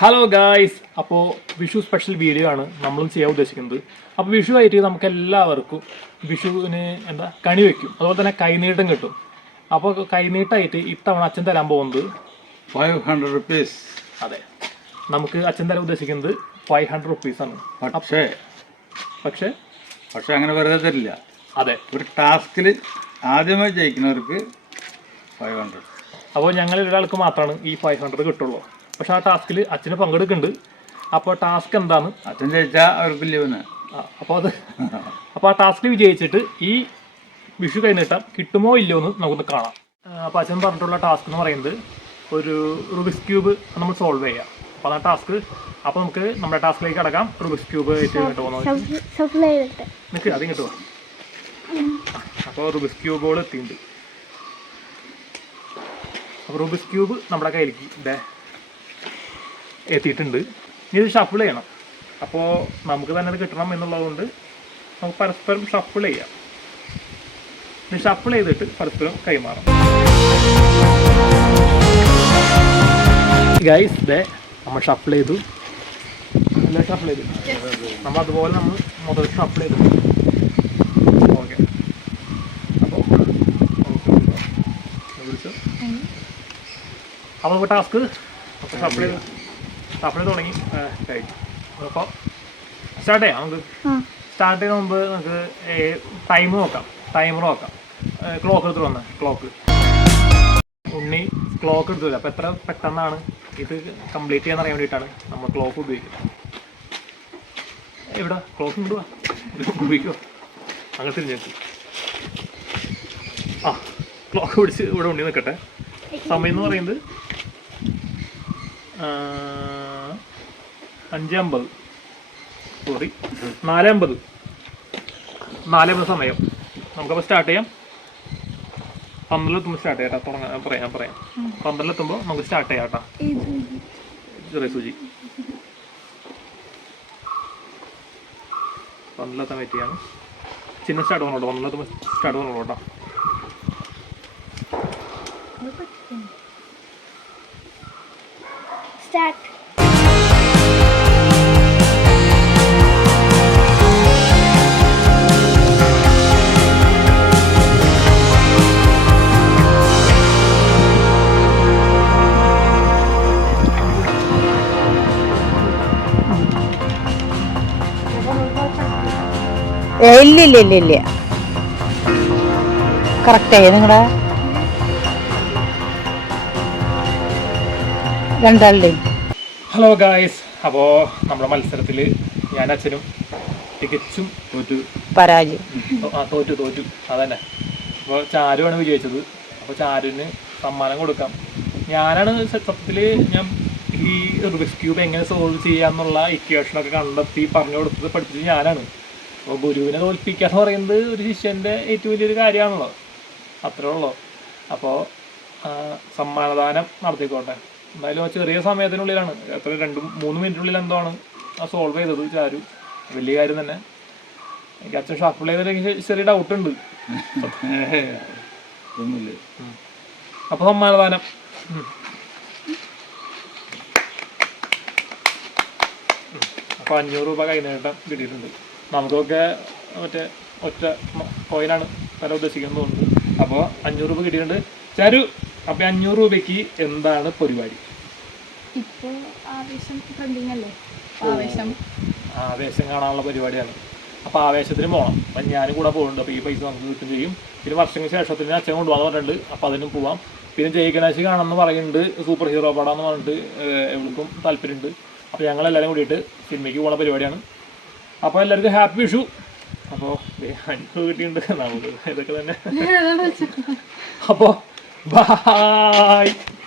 Hello guys അപ്പോൾ Vishu special video ആണ് നമ്മളും ചെയ്യാൻ ഉദ്ദേശിക്കുന്നത്. അപ്പോൾ വിഷു ആയിട്ട് നമുക്ക് എല്ലാവർക്കും വിഷുവിന് എന്താ കണി വയ്ക്കും അതുപോലെ തന്നെ കൈനീട്ടം കിട്ടും. അപ്പോൾ കൈനീട്ടായിട്ട് ഇത്തവണ അച്ഛൻ തരാൻ പോകുന്നത് ഫൈവ് ഹൺഡ്രഡ് റുപ്പീസ് അതെ. നമുക്ക് അച്ഛൻ തരാൻ ഉദ്ദേശിക്കുന്നത് ഫൈവ് ഹൺഡ്രഡ് റുപ്പീസാണ് പക്ഷേ പക്ഷേ? പക്ഷേ അങ്ങനെ വെറുതെ തരില്ല. അതെ. ഒരു ടാസ്കിൽ ആദ്യമായി ജയിക്കുന്നവർക്ക് ഫൈവ് ഹൺഡ്രഡ് അപ്പോൾ ഞങ്ങളൊരാൾക്ക് മാത്രമാണ് ഈ ഫൈവ് ഹൺഡ്രഡ് കിട്ടുള്ളൂ. പക്ഷേ ആ ടാസ്കിൽ അച്ഛന് പങ്കെടുക്കുന്നുണ്ട്. അപ്പോൾ ടാസ്ക് എന്താണ്? അച്ഛൻ ജയിച്ചാൽ അവർക്ക് അപ്പോൾ അത് അപ്പോൾ ആ ടാസ്ക് വിജയിച്ചിട്ട് ഈ വിഷു കഴിഞ്ഞിട്ട് കിട്ടുമോ ഇല്ലയോ എന്ന് നമുക്കൊന്ന് കാണാം. അപ്പോൾ അച്ഛൻ പറഞ്ഞിട്ടുള്ള ടാസ്ക് എന്ന് പറയുന്നത് ഒരു റുബിക്സ് ക്യൂബ് നമ്മൾ സോൾവ് ചെയ്യാം. അപ്പോൾ ആ ടാസ്ക്. അപ്പോൾ നമുക്ക് നമ്മുടെ ടാസ്കിലേക്ക് കടക്കാം. റുബിക്സ് ക്യൂബ് ചെയ്തിട്ട്. നിൽക്ക് അതും കിട്ടുമോ അപ്പോൾ റുബിക്സ് ക്യൂബുകൾ എത്തിയിട്ടുണ്ട്. അപ്പോൾ റുബിക്സ് ക്യൂബ് നമ്മുടെ കയ്യിലേക്ക് ഇതേ. എത്തിയിട്ടുണ്ട്. ഇനി ഇത് ഷഫിൾ ചെയ്യണം. അപ്പോൾ നമുക്ക് തന്നെ അത് കിട്ടണം എന്നുള്ളതുകൊണ്ട് നമുക്ക് പരസ്പരം ഷഫിൾ ചെയ്യാം. ഇനി ഷഫിൾ ചെയ്തിട്ട് പരസ്പരം കൈമാറാം. ഗൈസ് ദേ നമ്മൾ ഷഫിൾ ചെയ്തു. എല്ലാം ഷഫിൾ ചെയ്തു. നമ്മൾ അതുപോലെ നമ്മൾ മുതൽ ഷഫിൾ ചെയ്തു. ഓക്കെ അപ്പോൾ വിളിച്ചു? അപ്പോൾ ടാസ്ക് ഷഫിൾ ചെയ്ത്. ചെയ്ത് തുടങ്ങി. കഴിഞ്ഞു അപ്പോൾ സ്റ്റാർട്ട് ചെയ്യാം നമുക്ക്. സ്റ്റാർട്ട് ചെയ്യുന്ന മുമ്പ് നമുക്ക് ടൈം നോക്കാം. ടൈമർ നോക്കാം. ക്ലോക്ക് എടുത്ത് വന്ന ക്ലോക്ക് ഉണ്ണി ക്ലോക്ക് എടുത്തു അപ്പോൾ എത്ര പെട്ടെന്നാണ് ഇത് കംപ്ലീറ്റ് ചെയ്യാൻ അറിയാൻ വേണ്ടിയിട്ടാണ് നമ്മൾ ക്ലോക്ക് ഉപയോഗിക്കുന്നത്. എവിടെ? ക്ലോക്ക് ഉണ്ടോ ഉപയോഗിക്കോ. അങ്ങനെ തിരിഞ്ഞേക്ക് ആ ക്ലോക്ക് പിടിച്ച് ഇവിടെ ഉണ്ണി നിൽക്കട്ടെ സമയം എന്ന് പറയുന്നത് അഞ്ച് സോറി നാല് അമ്പത്. നാല് അമ്പത് സമയം. നമുക്കപ്പോൾ സ്റ്റാർട്ട് ചെയ്യാം. പന്ത്രണ്ടെത്തുമ്പോൾ സ്റ്റാർട്ട് ചെയ്യാം തുടങ്ങാം. പറയാം പറയാം. പന്ത്രണ്ടെത്തുമ്പോൾ നമുക്ക് സ്റ്റാർട്ട് ചെയ്യാം കേട്ടോ ചെറിയ സൂചി. പന്ത്രണ്ടിലെത്താൻ പറ്റിയാണ് ചിന്ന സ്റ്റാർട്ട് വന്നോട്ടോ. പന്ത്രണ്ടെത്തുമ്പോൾ സ്റ്റാർട്ട് വന്നോളൂ കേട്ടോ സ്റ്റാർട്ട് ഇല്ല ഇല്ല ഇല്ല ഇല്ല കറക്റ്റായി നിങ്ങളുടെ രണ്ടാളുടെയും. ഹലോ ഗായ്സ് അപ്പോൾ നമ്മുടെ മത്സരത്തിൽ ഞാൻ അച്ഛനും തികച്ചും തോറ്റു. പരാജയം. ആ തോറ്റു തോറ്റു. അതന്നെ. അപ്പോൾ ചാരുവാണ് വിജയിച്ചത്. അപ്പോൾ ചാരുവിന് സമ്മാനം കൊടുക്കാം. ഞാനാണ് സത്യത്തിൽ ഞാൻ ഈ റുബിക്സ് ക്യൂബ് എങ്ങനെ സോൾവ് ചെയ്യാന്നുള്ള ഇക്വേഷനൊക്കെ കണ്ടെത്തി പറഞ്ഞു കൊടുത്തത് പഠിപ്പിച്ചത് ഞാനാണ്. അപ്പോൾ ഗുരുവിനെ തോൽപ്പിക്കുക എന്ന് പറയുന്നത് ഒരു ശിഷ്യന്റെ ഏറ്റവും വലിയൊരു കാര്യമാണല്ലോ. അത്രേ ഉള്ളൂ. അപ്പോൾ സമ്മാനദാനം നടത്തിക്കോട്ടെ. എന്തായാലും ആ ചെറിയ സമയത്തിനുള്ളിലാണ്. എത്ര രണ്ട് മൂന്ന് മിനിറ്റിനുള്ളിൽ ആണ് ആ സോൾവ് ചെയ്തത് ചാരു. വലിയ കാര്യം തന്നെ. എനിക്ക് അച്ഛൻ ഷഫിൾ ചെയ്തതിൽ ചെറിയ ഡൗട്ട് ഉണ്ട്. അപ്പൊ സമ്മാനദാനം. അപ്പൊ അഞ്ഞൂറ് രൂപ കൈനേട്ടം കിട്ടിയിട്ടുണ്ട്. നമുക്കൊക്കെ മറ്റേ ഒറ്റ കോയിനാണ് പല ഉദ്ദേശിക്കുന്നത് അപ്പോൾ അഞ്ഞൂറ് രൂപ കിട്ടിയിട്ടുണ്ട്. ചാരു അപ്പൊ അഞ്ഞൂറ് രൂപയ്ക്ക് എന്താണ് പരിപാടി? ഇപ്പോ ആവേശം ട്രെൻഡിങ് അല്ലേ? ആവേശം. ആവേശം കാണാനുള്ള പരിപാടിയാണ്. അപ്പൊ ആവേശത്തിന് പോകണം അപ്പം ഞാനും കൂടെ പോകുന്നുണ്ട്. അപ്പോൾ ഈ പൈസ നമുക്ക് കിട്ടും ചെയ്യും. പിന്നെ വർഷങ്ങൾക്ക് ശേഷത്തിന് അച്ഛൻ കൊണ്ടുപോകാന്ന് പറഞ്ഞിട്ടുണ്ട്. അപ്പൊ അതിനും പോവാം. പിന്നെ ജയിക്കണാശി കാണാമെന്ന് പറയുന്നുണ്ട്. സൂപ്പർ ഹീറോ പടാന്ന് പറഞ്ഞിട്ട് എവിടേക്കും താല്പര്യമുണ്ട്. ഞങ്ങൾ എല്ലാവരും കൂടിയിട്ട് സിനിമയ്ക്ക് പോകുന്ന പരിപാടിയാണ്. അപ്പോൾ എല്ലാവർക്കും ഹാപ്പി വിഷു. അപ്പോൾ അനുഭവം കിട്ടിയിട്ടുണ്ട്. നമുക്ക് ഇതൊക്കെ തന്നെ. അപ്പോൾ バイ。